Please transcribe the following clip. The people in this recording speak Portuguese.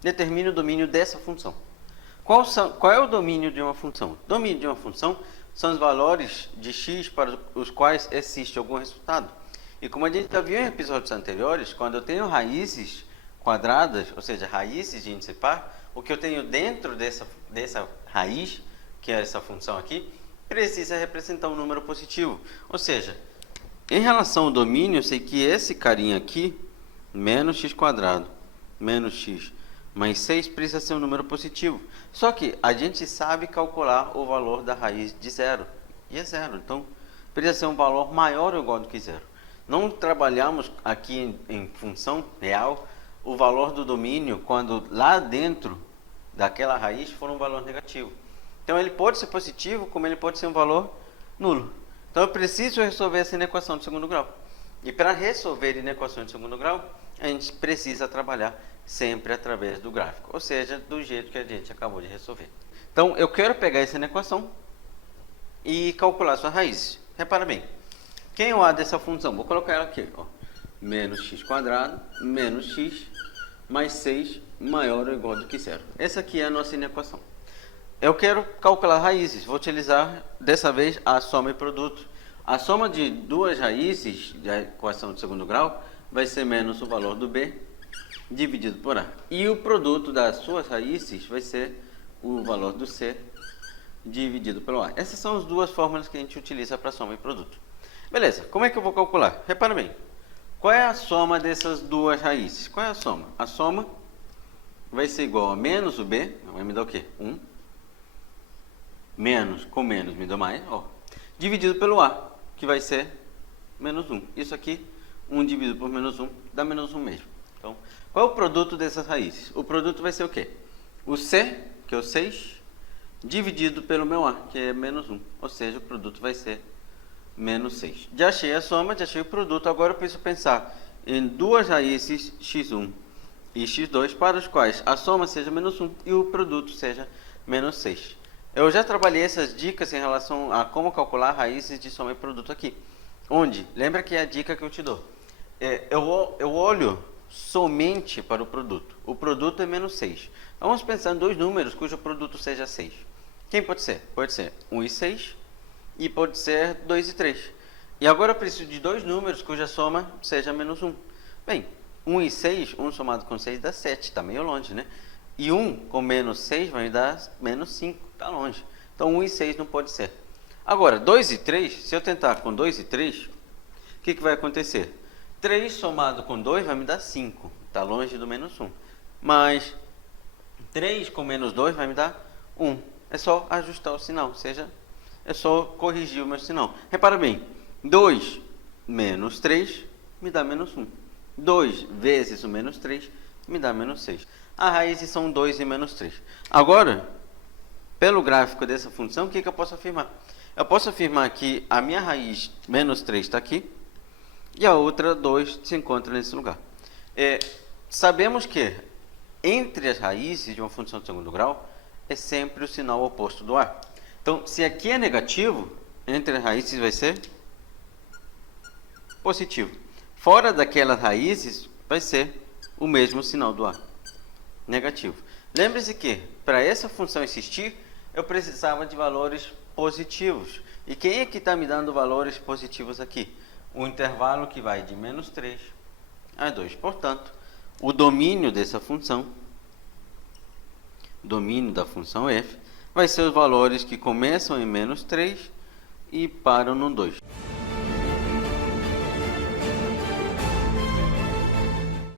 determine o domínio dessa função. Qual é o domínio de uma função? O domínio de uma função são os valores de x para os quais existe algum resultado. E como a gente já viu em episódios anteriores, quando eu tenho raízes quadradas, ou seja, raízes de índice par, o que eu tenho dentro dessa raiz, que é essa função aqui, precisa representar um número positivo. Ou seja, em relação ao domínio, eu sei que esse carinha aqui, menos x quadrado, menos x mais 6, precisa ser um número positivo. Só que a gente sabe calcular o valor da raiz de zero. E é zero. Então, precisa ser um valor maior ou igual do que zero. Não trabalhamos aqui em função real o valor do domínio quando lá dentro daquela raiz for um valor negativo. Então, ele pode ser positivo, como ele pode ser um valor nulo. Então, eu preciso resolver essa inequação de segundo grau. E para resolver inequações de segundo grau, a gente precisa trabalhar sempre através do gráfico, ou seja, do jeito que a gente acabou de resolver. Então, eu quero pegar essa inequação e calcular suas raízes. Repara bem, quem é o a dessa função? Vou colocar ela aqui, ó. Menos x quadrado, menos x, mais 6, maior ou igual do que zero. Essa aqui é a nossa inequação. Eu quero calcular raízes, vou utilizar dessa vez a soma e produto. A soma de duas raízes da equação de segundo grau vai ser menos o valor do b dividido por a. E o produto das suas raízes vai ser o valor do c dividido pelo a. Essas são as duas fórmulas que a gente utiliza para soma e produto. Beleza, como é que eu vou calcular? Repara bem, qual é a soma dessas duas raízes? Qual é a soma? A soma vai ser igual a menos o b, vai me dar o quê? 1. Menos com menos me dá mais, ó, dividido pelo a, que vai ser menos 1. Isso aqui, 1 dividido por menos 1, dá menos 1 mesmo. Então, qual é o produto dessas raízes? O produto vai ser o quê? O c, que é o 6, dividido pelo meu a, que é menos 1. Ou seja, o produto vai ser menos 6. Já achei a soma, já achei o produto. Agora eu preciso pensar em duas raízes x1 e x2 para os quais a soma seja menos 1 e o produto seja menos 6. Eu já trabalhei essas dicas em relação a como calcular raízes de soma e produto aqui. Onde? Lembra que é a dica que eu te dou. Eu olho somente para o produto. O produto é menos 6. Vamos pensar em dois números cujo produto seja 6. Quem pode ser? Pode ser 1 e 6 e pode ser 2 e 3. E agora eu preciso de dois números cuja soma seja menos 1. Bem, 1 e 6, 1 somado com 6 dá 7, está meio longe, né? E 1 com menos 6 vai me dar menos 5, está longe. Então 1 e 6 não pode ser. Agora, 2 e 3, se eu tentar com 2 e 3, o que vai acontecer? 3 somado com 2 vai me dar 5, está longe do menos 1. Mas 3 com menos 2 vai me dar 1. É só ajustar o sinal, ou seja, é só corrigir o meu sinal. Repara bem, 2 menos 3 me dá menos 1. 2 vezes o menos 3 me dá menos 6. As raízes são 2 e menos 3. Agora, pelo gráfico dessa função, o que eu posso afirmar? Eu posso afirmar que a minha raiz menos 3 está aqui e a outra 2 se encontra nesse lugar. Sabemos que entre as raízes de uma função de segundo grau é sempre o sinal oposto do a. Então, se aqui é negativo, entre as raízes vai ser positivo. Fora daquelas raízes vai ser o mesmo sinal do a, negativo. Lembre-se que para essa função existir, eu precisava de valores positivos. E quem é que está me dando valores positivos aqui? O intervalo que vai de menos 3 a 2. Portanto, o domínio dessa função, domínio da função f, vai ser os valores que começam em menos 3 e param no 2.